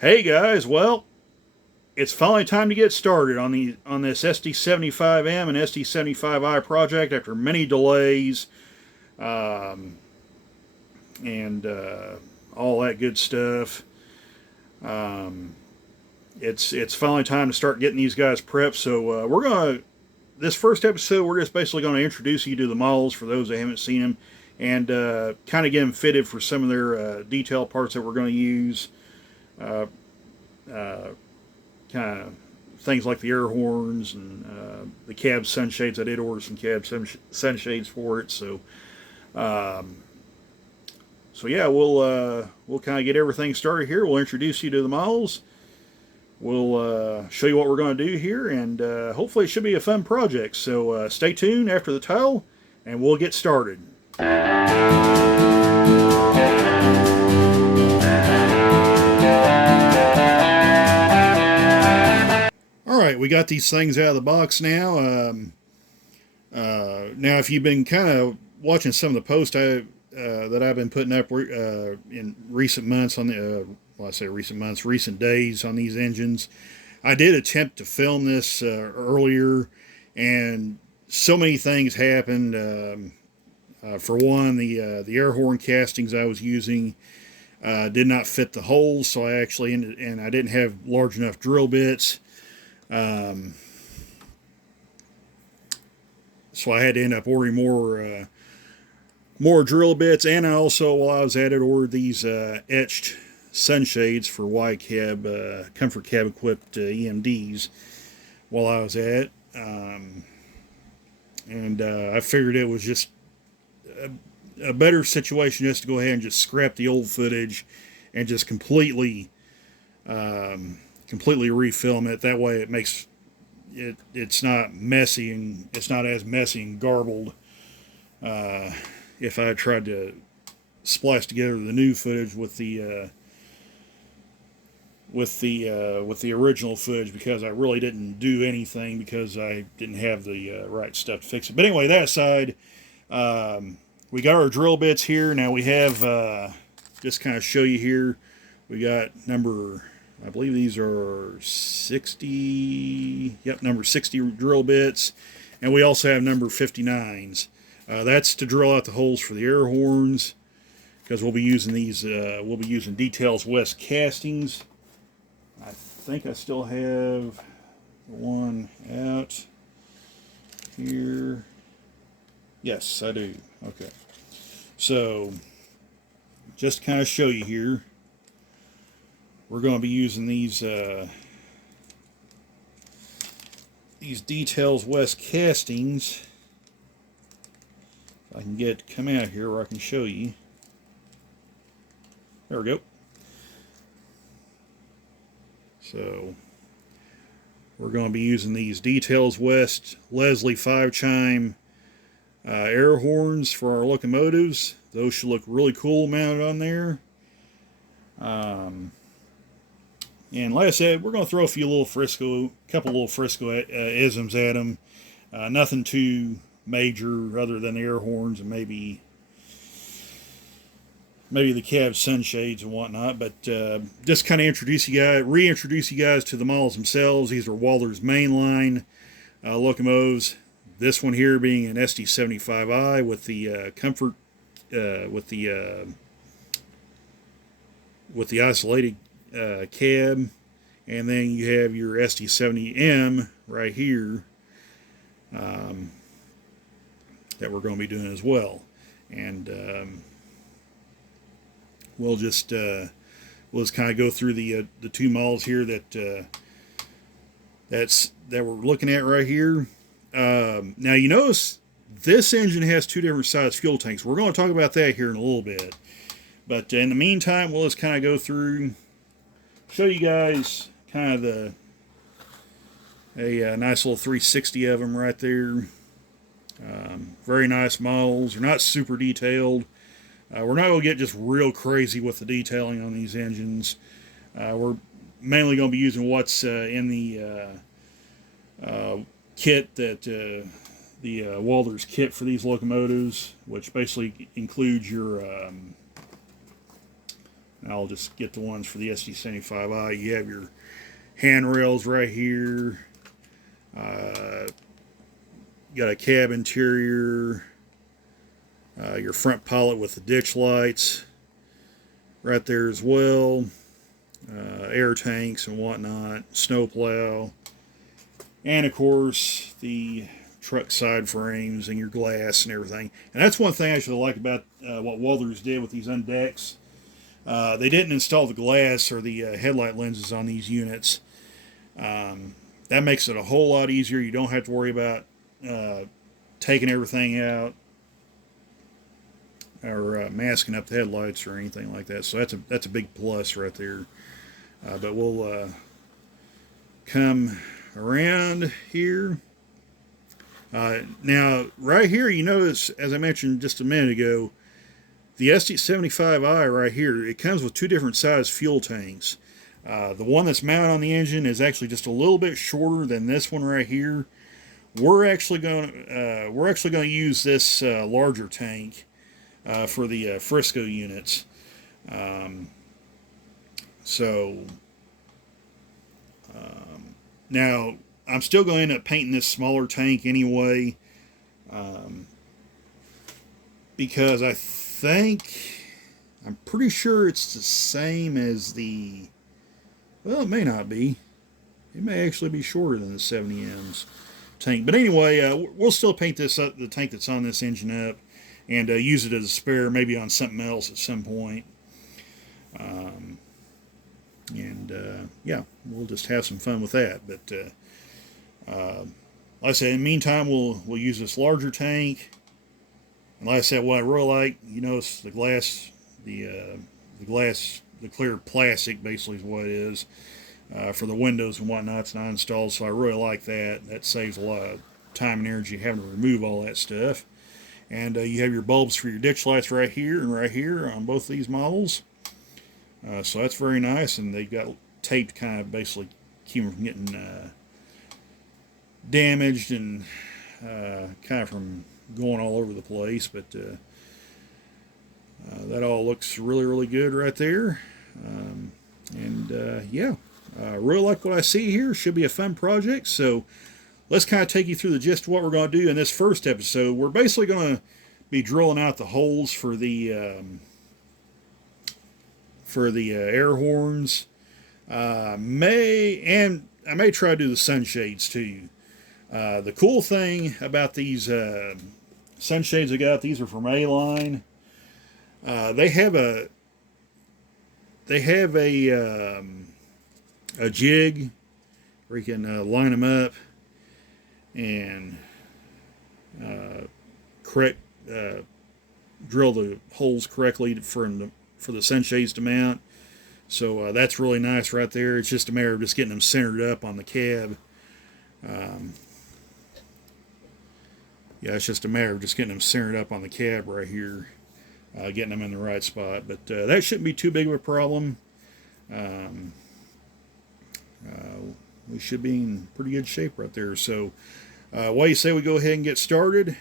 Hey guys, well, it's finally time to get started on this SD75M and SD75I project after many delays um, and all that good stuff. Um, it's finally time to start getting these guys prepped. So we're gonna this first episode we're just basically going to introduce you to the models for those that haven't seen them and kind of get them fitted for some of their detail parts that we're going to use. Uh, uh, kind of things like the air horns and the cab sunshades. I did order some cab sunshades for it, um, so yeah, we'll kind of get everything started here. We'll introduce you to the models. We'll show you what we're going to do here, and hopefully it should be a fun project. So stay tuned after the title, and we'll get started. All right, we got these things out of the box now. Now, if you've been kind of watching some of the posts that I've been putting up in recent months on the, well, I say recent months, recent days on these engines, I did attempt to film this earlier, and so many things happened. For one, the air horn castings I was using did not fit the holes, so I actually and I didn't have large enough drill bits. So I had to end up ordering more drill bits, and I also, while I was at it, ordered these etched sunshades for wide cab, comfort cab equipped EMDs while I was at it. And I figured it was just a better situation just to go ahead and just scrap the old footage and just completely refilm it. That way it makes it's not messy, and it's not as messy and garbled. If I had tried to splice together the new footage with the original footage, because I really didn't do anything because I didn't have the right stuff to fix it. But anyway, that aside, we got our drill bits here. Now we have just kind of show you here. We got I believe these are 60. Yep, number 60 drill bits, and we also have number 59s. That's to drill out the holes for the air horns, because we'll be using these. We'll be using Details West castings. I think I still have one out here. Yes, I do. Okay. So, just to kind of show you here, we're going to be using these Details West castings. If I can get it to come out here where I can show you. There we go. So we're going to be using these Details West Leslie 5-chime air horns for our locomotives. Those should look really cool mounted on there. And like I said, we're going to throw a couple little Frisco isms at them. Nothing too major other than the air horns and maybe the cab sunshades and whatnot. But just kind of reintroduce you guys to the models themselves. These are Walther's mainline locomotives. This one here being an SD75I with the comfort with the isolated cab, and then you have your SD70M right here that we're going to be doing as well. And we'll just kind of go through the two models here that we're looking at right here. Now you notice this engine has two different size fuel tanks. We're going to talk about that here in a little bit. But in the meantime, we'll just kind of go through, show you guys kind of a nice little 360 of them right there. Very nice models. They're not super detailed. We're not going to get just real crazy with the detailing on these engines. We're mainly going to be using what's in the kit that the Walther's kit for these locomotives, which basically includes your And I'll just get the ones for the SD75I. You have your handrails right here. Got a cab interior. Your front pilot with the ditch lights right there as well. Air tanks and whatnot. Snowplow. And of course the truck side frames and your glass and everything. And that's one thing I actually like about what welders did with these undecks. They didn't install the glass or the headlight lenses on these units. That makes it a whole lot easier. You don't have to worry about taking everything out or masking up the headlights or anything like that. So that's a big plus right there. But we'll come around here. Now, right here, you notice, as I mentioned just a minute ago, the SD75I right here, it comes with two different size fuel tanks. The one that's mounted on the engine is actually just a little bit shorter than this one right here. We're actually going to use this larger tank for the Frisco units. Now, I'm still going to end up painting this smaller tank anyway, because I'm pretty sure it's the same as the, well, it may not be. It may actually be shorter than the 70M's tank. But anyway, we'll still paint this up, the tank that's on this engine up, and use it as a spare, maybe on something else at some point. Yeah, we'll just have some fun with that. But like I said, in the meantime, we'll use this larger tank. And like I said, what I really like, you notice the glass, the clear plastic basically is what it is for the windows and whatnot. It's not installed, so I really like that. That saves a lot of time and energy having to remove all that stuff. And you have your bulbs for your ditch lights right here and right here on both these models. So that's very nice, and they've got tape to kind of basically keep them from getting damaged and kind of from going all over the place. But that all looks really, really good right there. Yeah, really like what I see here. Should be a fun project. So let's kind of take you through the gist of what we're going to do in this first episode. We're basically going to be drilling out the holes for the air horns. I may try to do the sunshades too. The cool thing about these sunshades I got, these are from A-Line. They have a jig where you can line them up and drill the holes correctly for the sunshades to mount. So that's really nice right there. It's just a matter of just getting them centered up on the cab. Yeah, it's just a matter of just getting them centered up on the cab right here, getting them in the right spot. But that shouldn't be too big of a problem. We should be in pretty good shape right there. So what do you say we go ahead and get started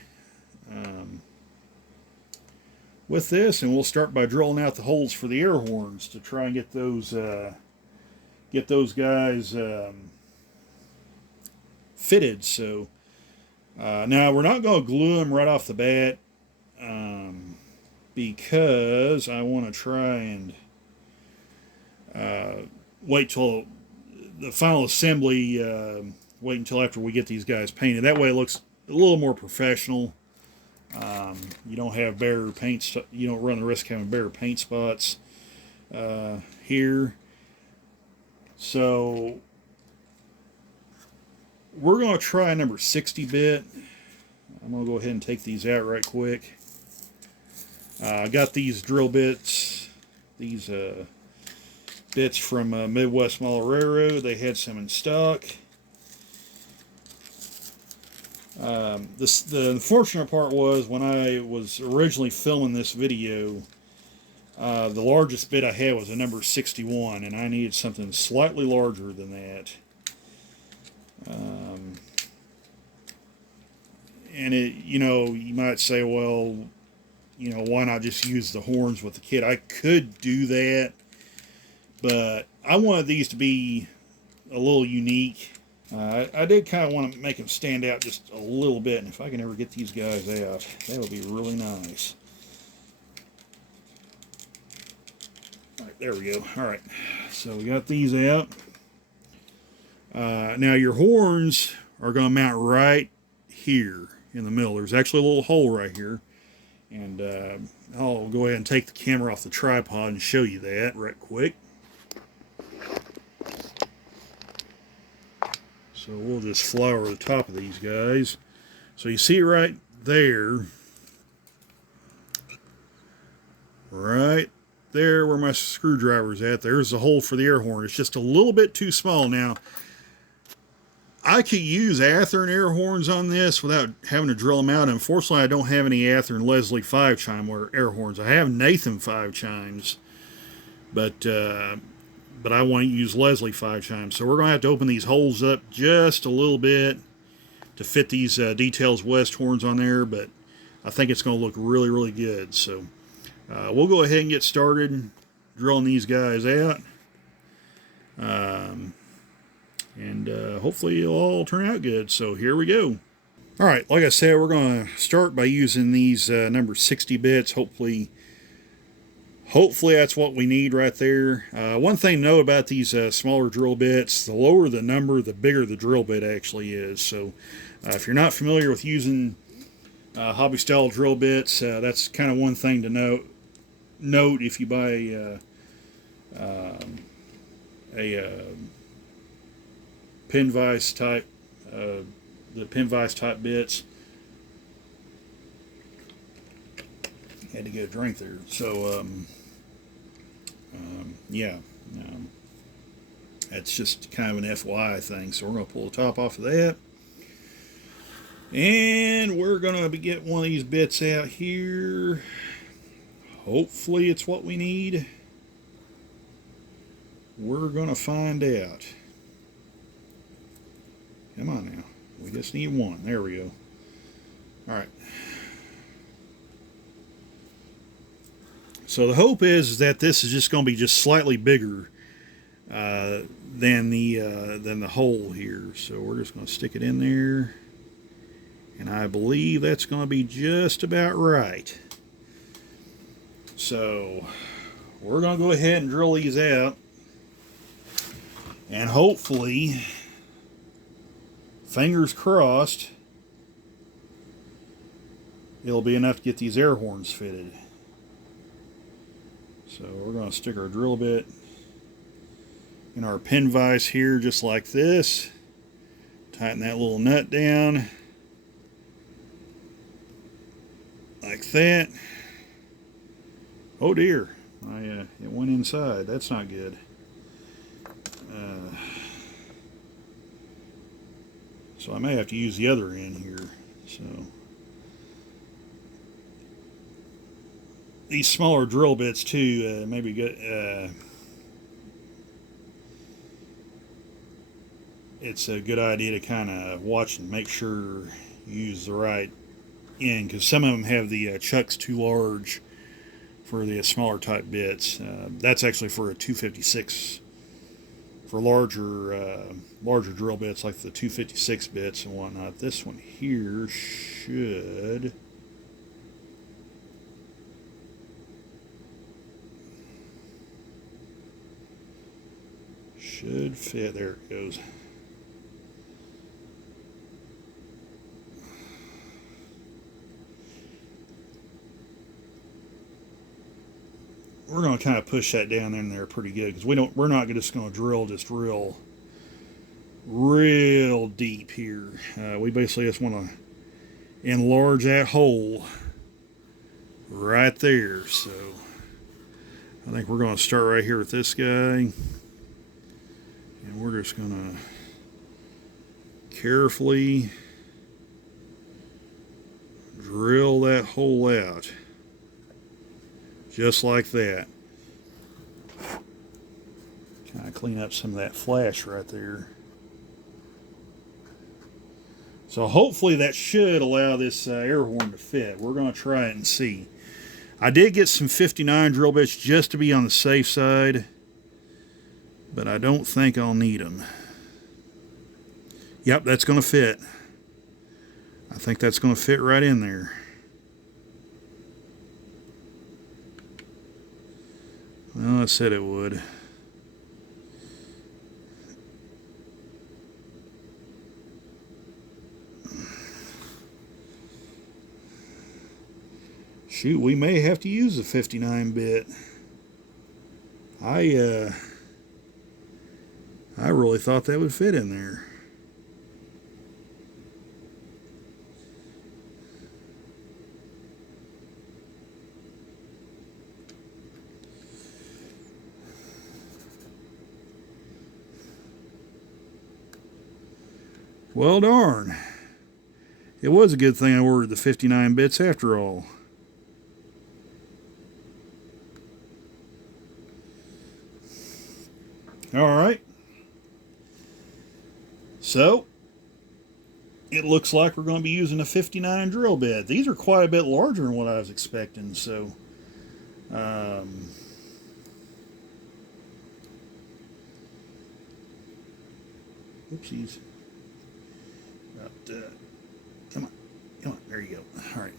with this, and we'll start by drilling out the holes for the air horns to try and get those guys fitted. So now we're not going to glue them right off the bat because I want to try and wait till the final assembly, wait until after we get these guys painted. That way it looks a little more professional. You don't have bare paint, you don't run the risk of having bare paint spots here. So we're going to try number 60 bit. I'm going to go ahead and take these out right quick. I got these drill bits, these bits from Midwest Mall Railroad. They had some in stock. The unfortunate part was when I was originally filming this video, the largest bit I had was a number 61, and I needed something slightly larger than that. And you might say, well, why not just use the horns with the kit? I could do that, but I wanted these to be a little unique. I did kind of want to make them stand out just a little bit, and if I can ever get these guys out, that would be really nice. Alright, there we go. Alright, so we got these out. Now your horns are going to mount right here in the middle. There's actually a little hole right here, and I'll go ahead and take the camera off the tripod and show you that right quick. So we'll just fly over the top of these guys. So you see right there, right there where my screwdriver's at, there's the hole for the air horn. It's just a little bit too small. Now, I could use Athearn air horns on this without having to drill them out. Unfortunately, I don't have any Athearn Leslie 5-chime air horns. I have Nathan 5-chimes, but I want to use Leslie 5-chimes. So we're going to have to open these holes up just a little bit to fit these Details West horns on there, but I think it's going to look really, really good. So we'll go ahead and get started drilling these guys out. And hopefully it'll all turn out good. So here we go. All right, like I said, we're going to start by using these number 60 bits. Hopefully that's what we need right there. One thing to know about these smaller drill bits, the lower the number, the bigger the drill bit actually is. So if you're not familiar with using hobby style drill bits, that's kind of one thing to note if you buy a pin vise type, the pin vise type bits. Had to get a drink there. So yeah, that's just kind of an FYI thing. So we're going to pull the top off of that, and we're going to get one of these bits out here. Hopefully it's what we need. We're going to find out. Come on now. We just need one. There we go. Alright. So the hope is that this is just going to be just slightly bigger than the hole here. So we're just going to stick it in there. And I believe that's going to be just about right. So we're going to go ahead and drill these out. And hopefully, fingers crossed, it'll be enough to get these air horns fitted. So we're going to stick our drill bit in our pin vise here just like this. Tighten that little nut down like that. Oh dear, it went inside. That's not good. So I may have to use the other end here. So these smaller drill bits too, maybe it's a good idea to kind of watch and make sure you use the right end, because some of them have the chucks too large for the smaller type bits. That's actually for a 256. For larger drill bits like the 256 bits and whatnot. This one here should fit. There it goes. We're going to kind of push that down in there pretty good, because we're not just going to drill just real deep here. We basically just want to enlarge that hole right there. So I think we're going to start right here with this guy, and we're just going to carefully drill that hole out. Just like that. Kind of clean up some of that flash right there. So hopefully that should allow this air horn to fit. We're going to try it and see. I did get some 59 drill bits just to be on the safe side. but I don't think I'll need them. Yep, that's going to fit. I think that's going to fit right in there. Well, I said it would. Shoot, we may have to use the 59-bit. I really thought that would fit in there. Well, darn. It was a good thing I ordered the 59 bits after all. Alright. So, it looks like we're going to be using a 59 drill bit. These are quite a bit larger than what I was expecting, so... Oopsies. Come on, there you go. Alright.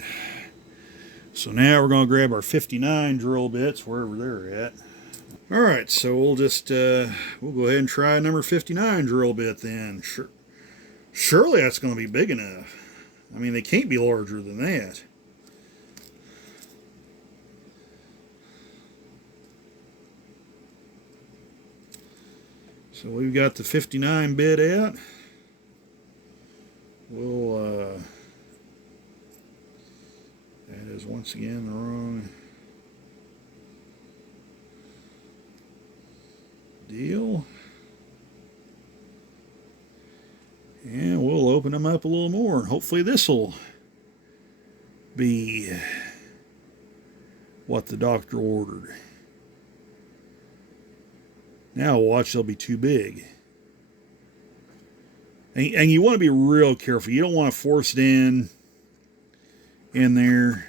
So now we're going to grab our 59 drill bits, wherever they're at. Alright, so we'll just, we'll go ahead and try number 59 drill bit then. Surely that's going to be big enough. I mean, they can't be larger than that. So we've got the 59 bit out. We'll, that is once again the wrong deal. And we'll open them up a little more. Hopefully this will be what the doctor ordered. Now watch, they'll be too big. And you want to be real careful. You don't want to force it in there.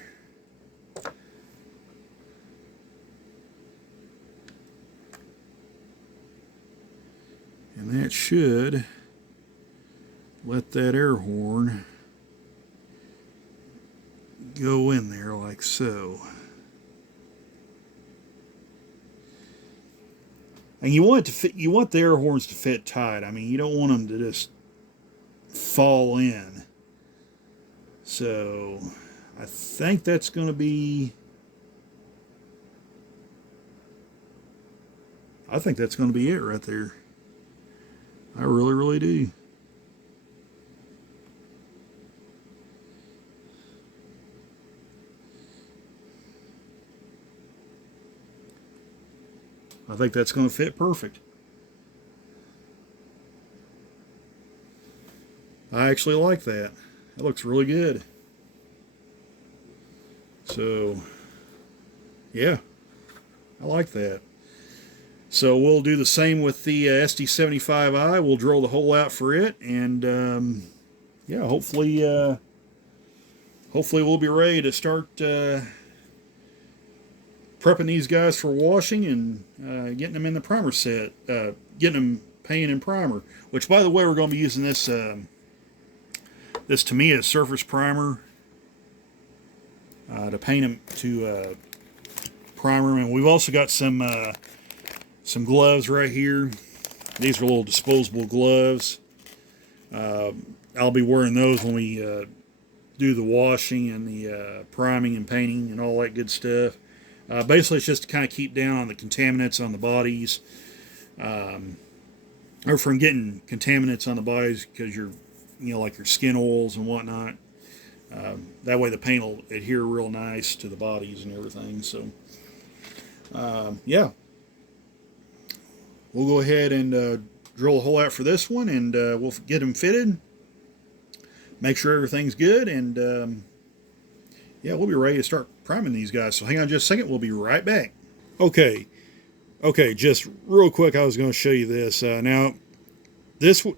And that should let that air horn go in there like so. And you want it to fit, you want the air horns to fit tight. I mean, you don't want them to just fall in. So I think that's going to be, I think that's going to be it right there. I really, really do. I think that's going to fit perfect. I actually like that. That looks really good. So, yeah, I like that. So we'll do the same with the SD75I. We'll drill the hole out for it, and yeah, hopefully we'll be ready to start prepping these guys for washing and getting them in the primer set, getting them painted in primer. Which, by the way, we're going to be using this this Tamiya surface primer to paint them, to primer them. And we've also got some gloves right here. These are little disposable gloves. I'll be wearing those when we do the washing and the priming and painting and all that good stuff. Basically, it's just to kind of keep down on the contaminants on the bodies, or from getting contaminants on the bodies because you're, like your skin oils and whatnot. That way the paint will adhere real nice to the bodies and everything. So, yeah. We'll go ahead and drill a hole out for this one, and we'll get them fitted. Make sure everything's good, and yeah, we'll be ready to start priming these guys. So hang on just a second. We'll be right back. Okay, just real quick, I was going to show you this. Now, this is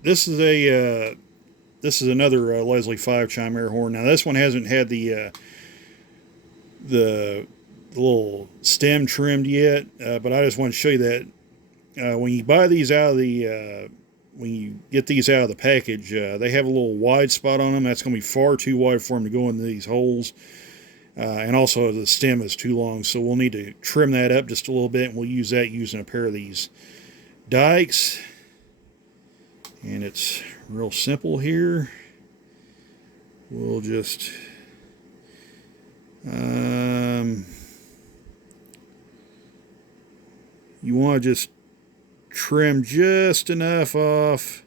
another Leslie 5-chime air horn. Now, this one hasn't had the little stem trimmed yet, but I just want to show you that when you buy these out of the when you get these out of the package, they have a little wide spot on them. That's going to be far too wide for them to go into these holes. And also the stem is too long, so we'll need to trim that up just a little bit, and we'll use that using a pair of these dikes. And it's real simple here. We'll just you want to just trim just enough off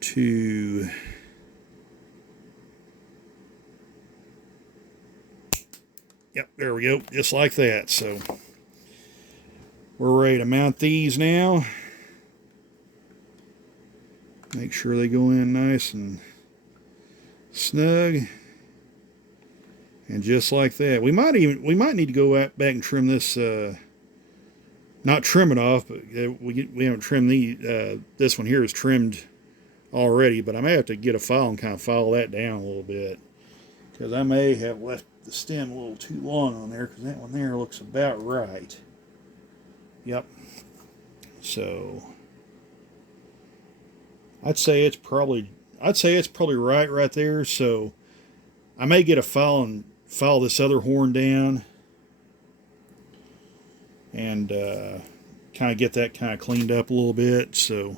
to yep, there we go, just like that. So we're ready to mount these now. Make sure they go in nice and snug, and just like that. We might need to go back and trim this. Not trim it off, but we haven't trimmed this one here is trimmed already, but I may have to get a file and kind of file that down a little bit, because I may have left the stem a little too long on there, because that one there looks about right. Yep. So I'd say it's probably right there. So I may get a file and file this other horn down, and kind of get that kind of cleaned up a little bit. So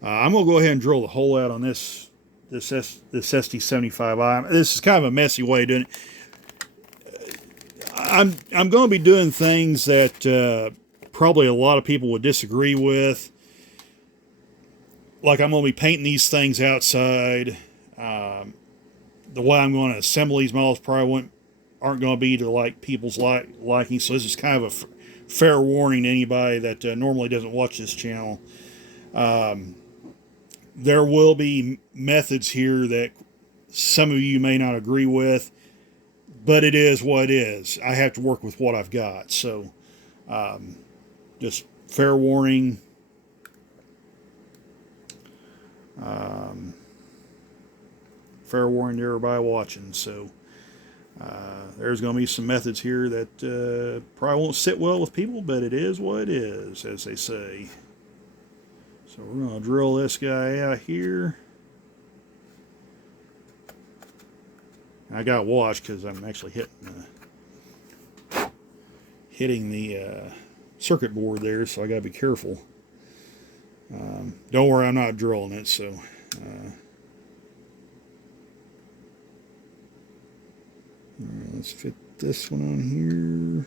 I'm gonna go ahead and drill the hole out on this SD75I. This is kind of a messy way of doing it. I'm going to be doing things that probably a lot of people would disagree with. Like, I'm going to be painting these things outside. The way I'm going to assemble these models probably aren't going to be to like people's liking. So this is kind of a fair warning to anybody that normally doesn't watch this channel. There will be methods here that some of you may not agree with, but it is what it is. I have to work with what I've got. So just fair warning. Fair warning to everybody watching. So there's going to be some methods here that probably won't sit well with people, but it is what it is, as they say. So we're going to drill this guy out here. I got to watch because I'm actually hitting the circuit board there, so I got to be careful. Don't worry, I'm not drilling it, so alright, let's fit this one on here.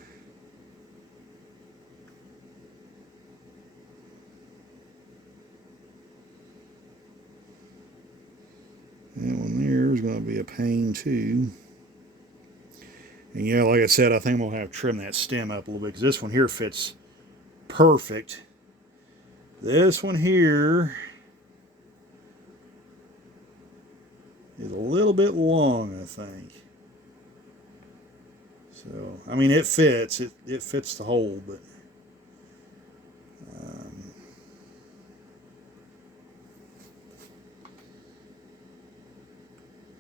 That one there is going to be a pain too. And yeah, like I said, I think I'm going to have to trim that stem up a little bit, because this one here fits perfect. This one here is a little bit long, I think. So, I mean, it fits. It fits the hole, but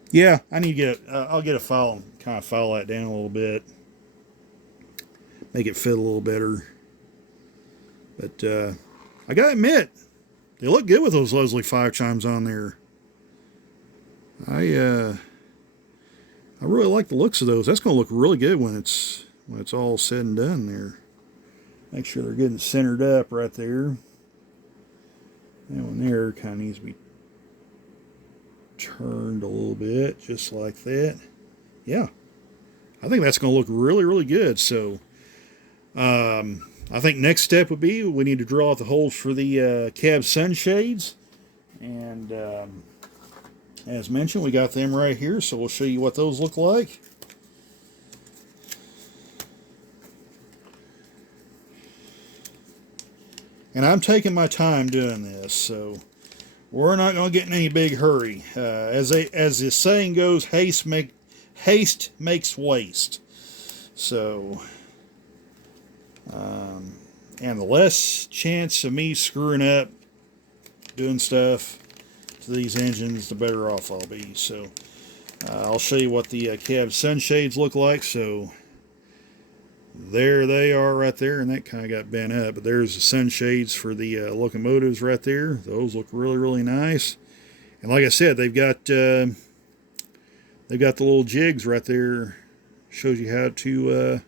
yeah, I need to get. I'll get a file and kind of file that down a little bit, make it fit a little better. But I gotta admit, they look good with those Leslie 5 chimes on there. I really like the looks of those. That's gonna look really good when it's all said and done there. Make sure they're getting centered up right there. That one there kind of needs to be turned a little bit, just like that. Yeah, I think that's going to look really, really good. So I think next step would be we need to drill out the holes for the cab sunshades. And as mentioned, we got them right here, so we'll show you what those look like. And I'm taking my time doing this, so we're not going to get in any big hurry. As the saying goes, haste makes waste. So, and the less chance of me screwing up doing stuff to these engines, the better off I'll be. So, I'll show you what the cab sunshades look like. So, There they are right there, and that kind of got bent up. But there's the sunshades for the locomotives right there. Those look really, really nice. And like I said, they've got the little jigs right there. Shows you how to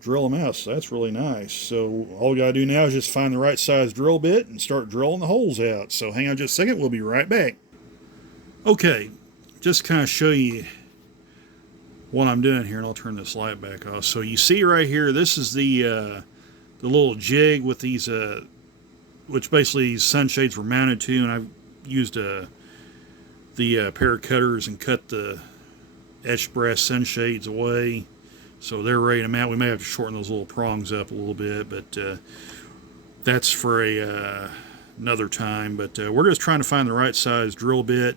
drill them out. So that's really nice. So all we got to do now is just find the right size drill bit and start drilling the holes out. So hang on just a second. We'll be right back. Okay, just kind of show you what I'm doing here, and I'll turn this light back off. So you see right here, this is the little jig with these, which basically these sunshades were mounted to, and I've used the pair of cutters and cut the etched brass sunshades away, so they're ready to mount. We may have to shorten those little prongs up a little bit, but that's for another time. But we're just trying to find the right size drill bit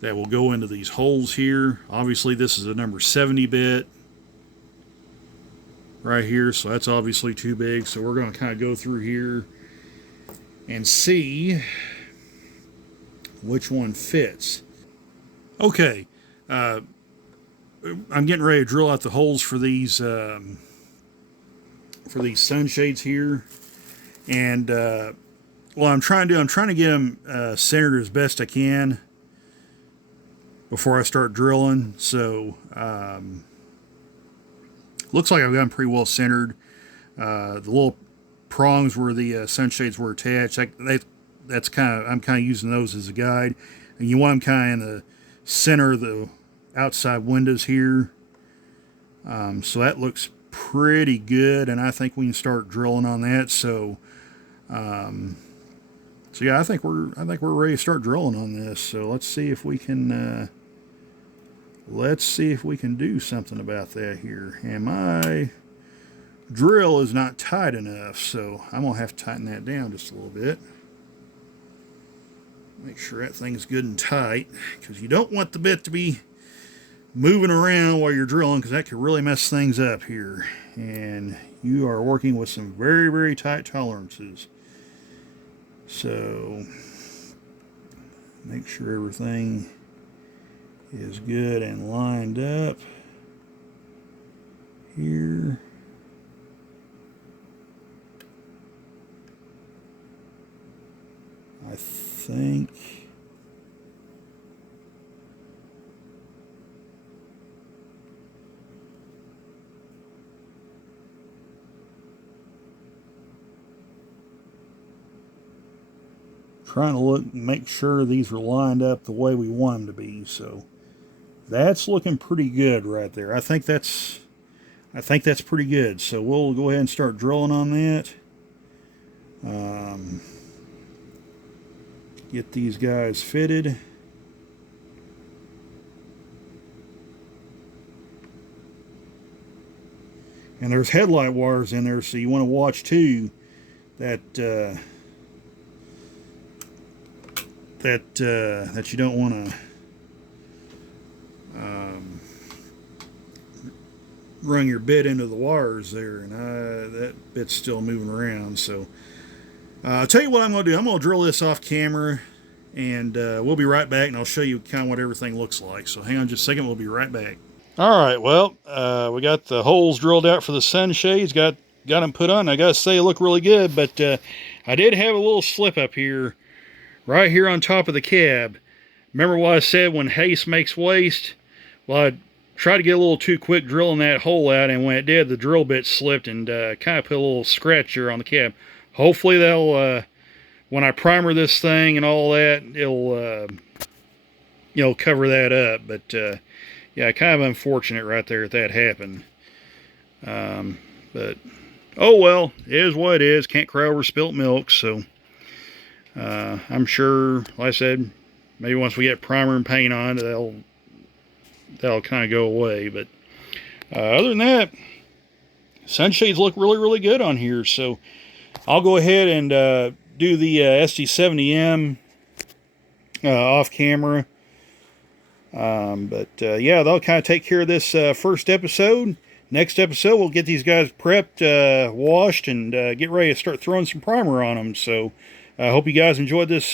that will go into these holes here. Obviously this is a number 70 bit right here, so that's obviously too big. So we're going to kind of go through here and see which one fits. Okay, I'm getting ready to drill out the holes for these sunshades here, and what I'm trying to get them centered as best I can before I start drilling. So looks like I've got them pretty well centered. The little prongs where the sunshades were attached, that's I'm kind of using those as a guide, and you want them kind of in the center of the outside windows here. So that looks pretty good, and I think we can start drilling on that. So yeah, I think we're ready to start drilling on this. So let's see if we can do something about that here. And my drill is not tight enough, so I'm gonna have to tighten that down just a little bit. Make sure that thing's good and tight, because you don't want the bit to be moving around while you're drilling, because that could really mess things up here. And you are working with some very, very tight tolerances. So make sure everything is good and lined up here. I think trying to look, make sure these are lined up the way we want them to be. So that's looking pretty good right there. I think that's pretty good. So we'll go ahead and start drilling on that. Get these guys fitted. And there's headlight wires in there, so you want to watch too that that you don't want to run your bit into the wires there, and that bit's still moving around. So I'll tell you what I'm going to do. I'm going to drill this off camera, and we'll be right back, and I'll show you kind of what everything looks like. So hang on just a second. We'll be right back. All right, well, we got the holes drilled out for the sunshades, got them put on. I got to say, they look really good, but I did have a little slip up here, right here on top of the cab. Remember what I said, when haste makes waste? Well, I tried to get a little too quick drilling that hole out, and when it did, the drill bit slipped and kind of put a little scratch here on the cab. Hopefully that'll, when I primer this thing and all that, it'll, cover that up. But yeah, kind of unfortunate right there that happened. But oh well, it is what it is. Can't cry over spilt milk. So I'm sure, like I said, maybe once we get primer and paint on, that'll kind of go away. But other than that, sunshades look really, really good on here. So I'll go ahead and do the SD70M off camera. But yeah, they'll kind of take care of this first episode. Next episode, we'll get these guys prepped, washed, and get ready to start throwing some primer on them. So I hope you guys enjoyed this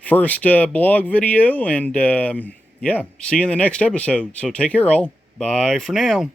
first blog video, and yeah, see you in the next episode. So take care all. Bye for now.